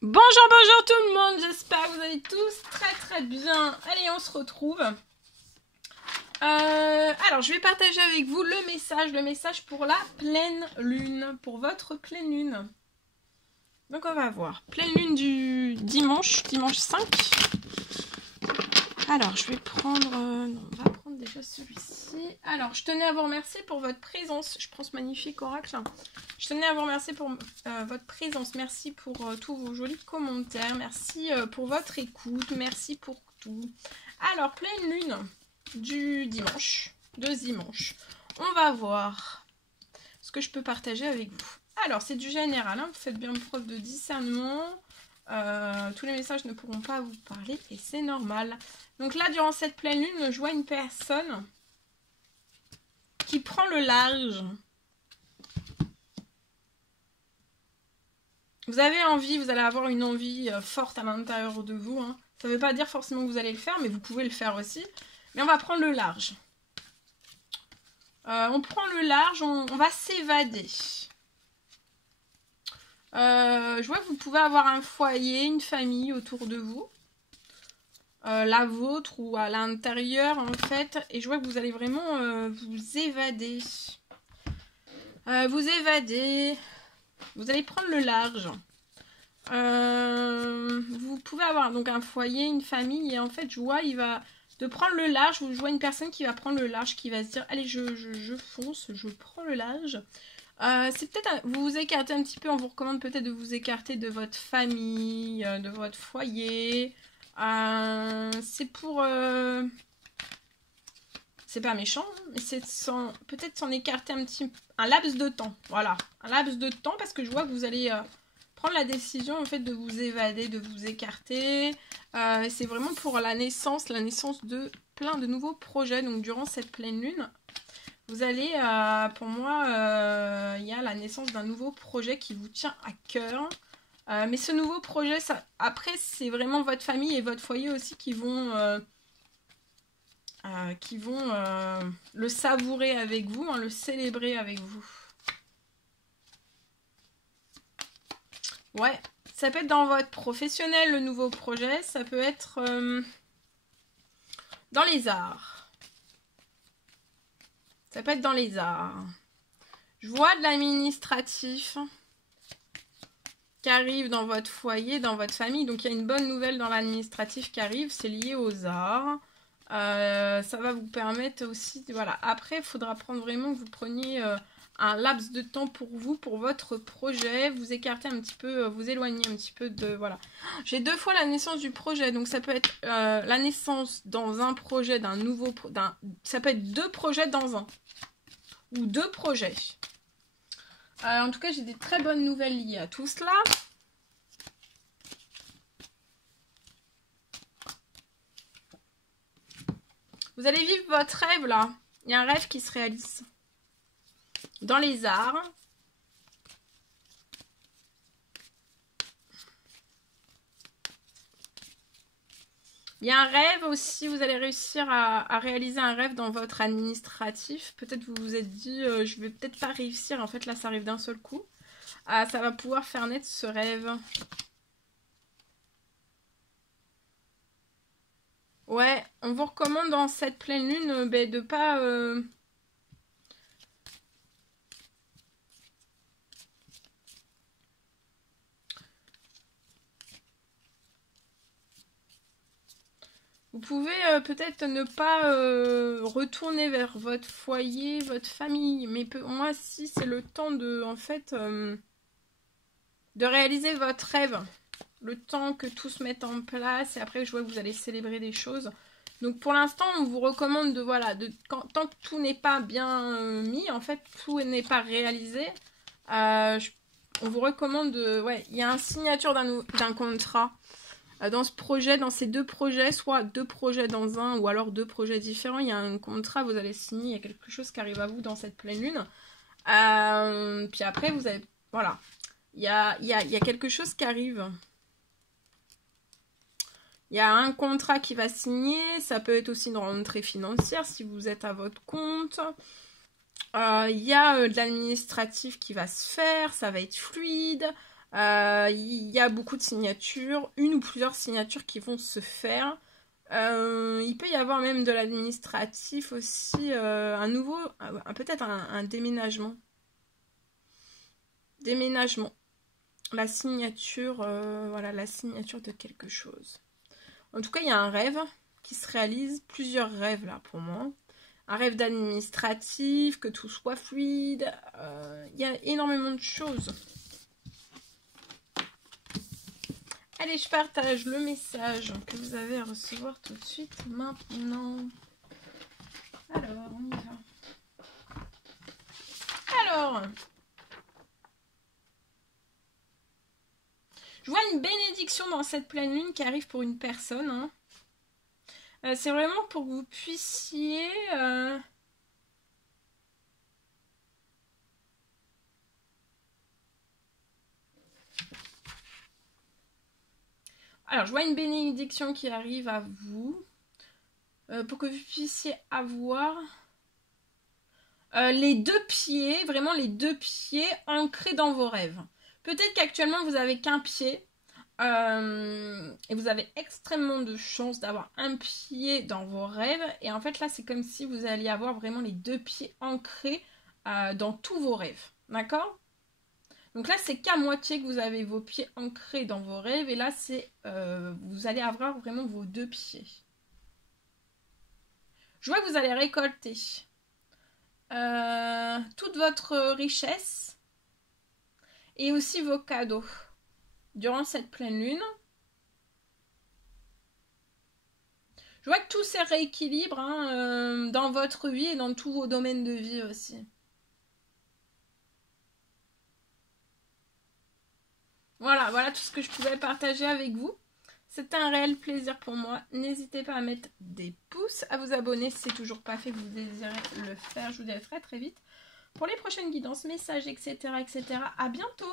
Bonjour, bonjour tout le monde, j'espère que vous allez tous très bien. Allez, on se retrouve. Alors, je vais partager avec vous le message pour la pleine lune, pour votre pleine lune. Donc, on va voir. Pleine lune du dimanche 5. Alors, je vais prendre... non, on va prendre déjà celui-ci. Alors, je tenais à vous remercier pour votre présence. Je prends ce magnifique oracle. Je tenais à vous remercier pour votre présence. Merci pour tous vos jolis commentaires. Merci pour votre écoute. Merci pour tout. Alors, pleine lune du dimanche. De ce dimanche. On va voir ce que je peux partager avec vous. Alors, c'est du général. Hein. Vous faites bien preuve de discernement. Tous les messages ne pourront pas vous parler et c'est normal. Donc là, durant cette pleine lune, je vois une personne qui prend le large. Vous avez envie, vous allez avoir une envie forte à l'intérieur de vous. Hein. Ça ne veut pas dire forcément que vous allez le faire, mais vous pouvez le faire aussi. Mais on va prendre le large. On prend le large, on va s'évader. Je vois que vous pouvez avoir un foyer, une famille autour de vous. La vôtre ou à l'intérieur en fait. Et je vois que vous allez vraiment vous évader. Vous allez prendre le large. Vous pouvez avoir donc un foyer, une famille. Et en fait je vois de prendre le large. Je vois une personne qui va prendre le large. Qui va se dire allez je fonce, je prends le large. C'est peut-être vous vous écartez un petit peu. On vous recommande peut-être de vous écarter de votre famille, de votre foyer. C'est pour... c'est pas méchant, mais c'est peut-être s'en écarter un laps de temps. Voilà, un laps de temps parce que je vois que vous allez prendre la décision en fait de vous évader, de vous écarter. C'est vraiment pour la naissance de plein de nouveaux projets. Donc durant cette pleine lune, vous allez, pour moi, il y a la naissance d'un nouveau projet qui vous tient à cœur. Mais ce nouveau projet, après, c'est vraiment votre famille et votre foyer aussi qui vont le savourer avec vous, hein, le célébrer avec vous. Ouais, ça peut être dans votre professionnel, le nouveau projet. Ça peut être dans les arts. Ça peut être dans les arts. Je vois de l'administratif qui arrive dans votre foyer, dans votre famille. Donc, il y a une bonne nouvelle dans l'administratif qui arrive. C'est lié aux arts. Ça va vous permettre aussi... Voilà. Après, il faudra prendre vraiment que vous preniez un laps de temps pour vous, pour votre projet. Vous écarter un petit peu, vous éloigner un petit peu de... Voilà. J'ai 2 fois la naissance du projet. Donc, ça peut être la naissance dans un projet, d'un nouveau... Ça peut être 2 projets dans un. Ou 2 projets. En tout cas, j'ai des très bonnes nouvelles liées à tout cela. Vous allez vivre votre rêve là. Il y a un rêve qui se réalise. Dans les arts. Il y a un rêve aussi, vous allez réussir à réaliser un rêve dans votre administratif. Peut-être vous vous êtes dit, je vais peut-être pas réussir. En fait, là, ça arrive d'un seul coup. Ça va pouvoir faire naître ce rêve. Ouais, on vous recommande dans cette pleine lune de pas... Vous pouvez peut-être ne pas retourner vers votre foyer, votre famille. Mais moi, si c'est le temps de, en fait, de réaliser votre rêve. Le temps que tout se mette en place. Et après, je vois que vous allez célébrer des choses. Donc, pour l'instant, on vous recommande de, voilà, tant que tout n'est pas bien mis, en fait, tout n'est pas réalisé. On vous recommande de... Ouais, il y a une signature d'un contrat. Dans ce projet, dans ces 2 projets, soit 2 projets dans un ou alors 2 projets différents, il y a un contrat, vous allez signer, il y a quelque chose qui arrive à vous dans cette pleine lune. Puis après, vous avez... Voilà. Il y a quelque chose qui arrive. Il y a un contrat qui va signer. Ça peut être aussi une rentrée financière si vous êtes à votre compte. Il y a de l'administratif qui va se faire. Ça va être fluide. Il y a beaucoup de signatures, une ou plusieurs signatures qui vont se faire. Il peut y avoir même de l'administratif aussi, peut-être un déménagement. Déménagement. La signature, voilà, la signature de quelque chose. En tout cas, il y a un rêve qui se réalise, plusieurs rêves là pour moi. Un rêve d'administratif, que tout soit fluide. Il y a énormément de choses. Allez, je partage le message que vous avez à recevoir tout de suite maintenant. Alors, on y va. Alors, je vois une bénédiction dans cette pleine lune qui arrive pour une personne. Hein. C'est vraiment pour que vous puissiez... Alors, je vois une bénédiction qui arrive à vous. Pour que vous puissiez avoir les deux pieds, vraiment les deux pieds ancrés dans vos rêves. Peut-être qu'actuellement, vous n'avez qu'un pied. Et vous avez extrêmement de chance d'avoir un pied dans vos rêves. Et en fait, là, c'est comme si vous alliez avoir vraiment les deux pieds ancrés dans tous vos rêves. D'accord ? Donc là, c'est qu'à moitié que vous avez vos pieds ancrés dans vos rêves. Et là, c'est vous allez avoir vraiment vos deux pieds. Je vois que vous allez récolter toute votre richesse et aussi vos cadeaux durant cette pleine lune. Je vois que tout se rééquilibre dans votre vie et dans tous vos domaines de vie aussi. Voilà tout ce que je pouvais partager avec vous. C'était un réel plaisir pour moi. N'hésitez pas à mettre des pouces, à vous abonner si c'est toujours pas fait, vous désirez le faire. Je vous dis à très vite pour les prochaines guidances, messages, etc. À bientôt!